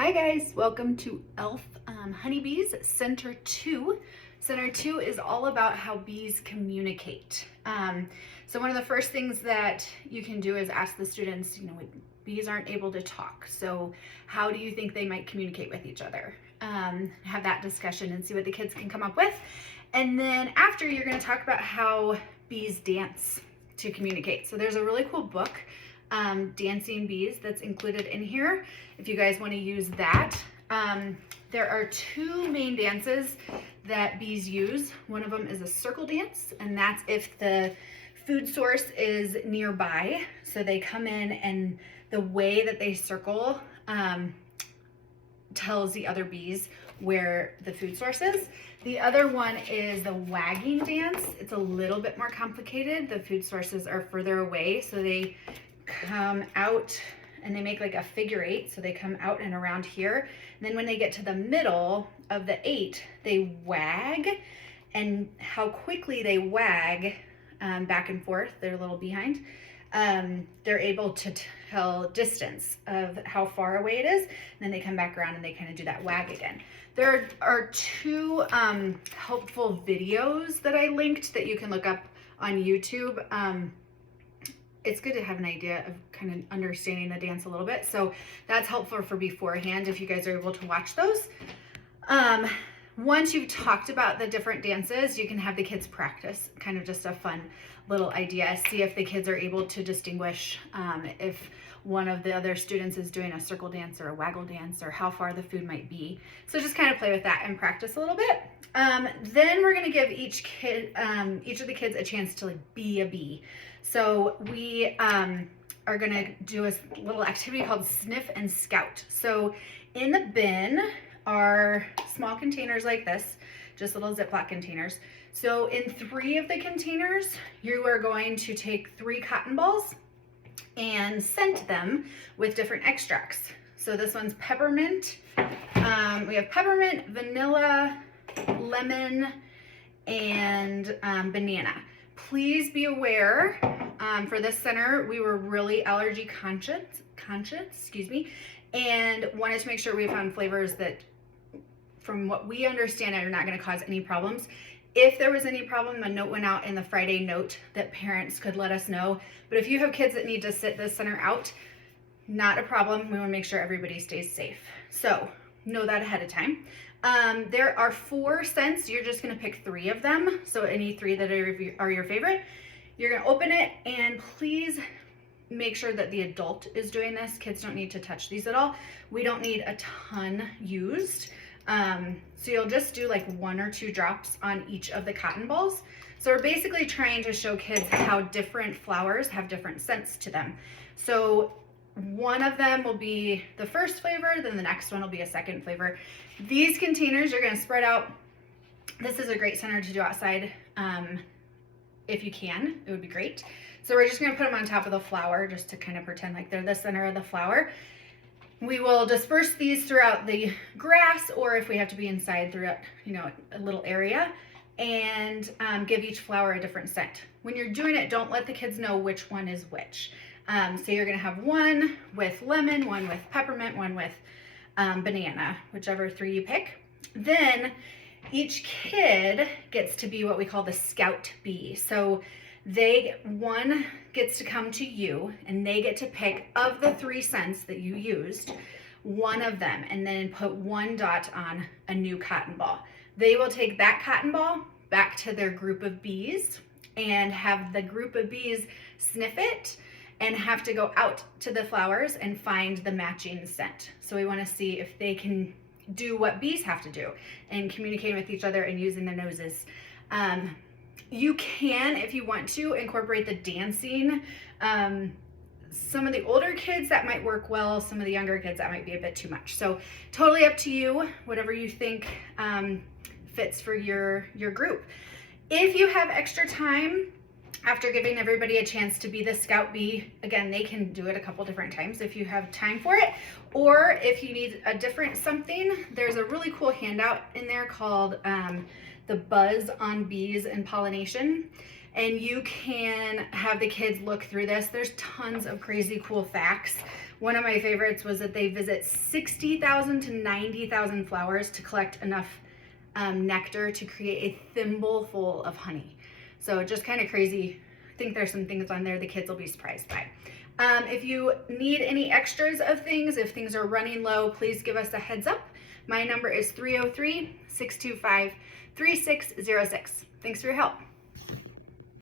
Hi guys, welcome to ELF Honeybees Center 2. Center 2 is all about how bees communicate. So one of the first things that you can do is ask the students, bees aren't able to talk, so how do you think they might communicate with each other? Have that discussion and see what the kids can come up with. And then after, you're going to talk about how bees dance to communicate. So there's a really cool book, Dancing Bees, that's included in here if you guys want to use that. There are two main dances that bees use. One of them is a circle dance, and that's if the food source is nearby. So they come in, and the way that they circle tells the other bees where the food source is. The other one is the wagging dance. It's a little bit more complicated. The food sources are further away, so they come out and they make like a figure 8. So they come out and around here. And then when they get to the middle of the 8, they wag, and how quickly they wag back and forth, they're a little behind, they're able to tell distance of how far away it is. And then they come back around and they kind of do that wag again. There are two helpful videos that I linked that you can look up on YouTube. It's good to have an idea of kind of understanding the dance a little bit. So that's helpful for beforehand if you guys are able to watch those. Once you've talked about the different dances, you can have the kids practice, kind of just a fun little idea. See if the kids are able to distinguish if one of the other students is doing a circle dance or a waggle dance, or how far the food might be. So just kind of play with that and practice a little bit. Then we're gonna give each of the kids a chance to be a bee. So we are gonna do a little activity called Sniff and Scout. So in the bin are small containers like this, just little Ziploc containers. So in 3 of the containers, you are going to take 3 cotton balls and scent them with different extracts. So this one's peppermint. We have peppermint, vanilla, lemon, and banana. Please be aware, for this center, we were really allergy conscious, and wanted to make sure we found flavors that, from what we understand, are not going to cause any problems. If there was any problem, a note went out in the Friday note that parents could let us know. But if you have kids that need to sit this center out, not a problem. We want to make sure everybody stays safe. So know that ahead of time. There are 4 scents. You're just going to pick 3 of them. So any 3 that are your favorite. You're going to open it, and please make sure that the adult is doing this. Kids don't need to touch these at all. We don't need a ton used. So you'll just do like 1 or 2 drops on each of the cotton balls. So we're basically trying to show kids how different flowers have different scents to them. So one of them will be the first flavor, then the next one will be a second flavor. These containers are going to spread out. This is a great center to do outside. If you can, it would be great. So we're just going to put them on top of the flower just to kind of pretend like they're the center of the flower. We will disperse these throughout the grass, or if we have to be inside, throughout, a little area, and give each flower a different scent. When you're doing it, don't let the kids know which one is which. So you're gonna have one with lemon, one with peppermint, one with banana, whichever 3 you pick. Then each kid gets to be what we call the scout bee. So one gets to come to you, and they get to pick, of the 3 scents that you used, one of them, and then put 1 dot on a new cotton ball. They will take that cotton ball back to their group of bees and have the group of bees sniff it, and have to go out to the flowers and find the matching scent. So we want to see if they can do what bees have to do and communicating with each other and using their noses. You can, if you want to, incorporate the dancing. Some of the older kids, that might work well. Some of the younger kids, that might be a bit too much. So totally up to you, whatever you think fits for your group. If you have extra time, after giving everybody a chance to be the scout bee, again, they can do it a couple different times if you have time for it. Or if you need a different something, there's a really cool handout in there called The Buzz on Bees and Pollination. And you can have the kids look through this. There's tons of crazy cool facts One of my favorites was that they visit 60,000 to 90,000 flowers to collect enough nectar to create a thimble full of honey. So just kind of crazy. I think there's some things on there the kids will be surprised by. If you need any extras of things, if things are running low, please give us a heads up. My number is 303-625-3606. Thanks for your help.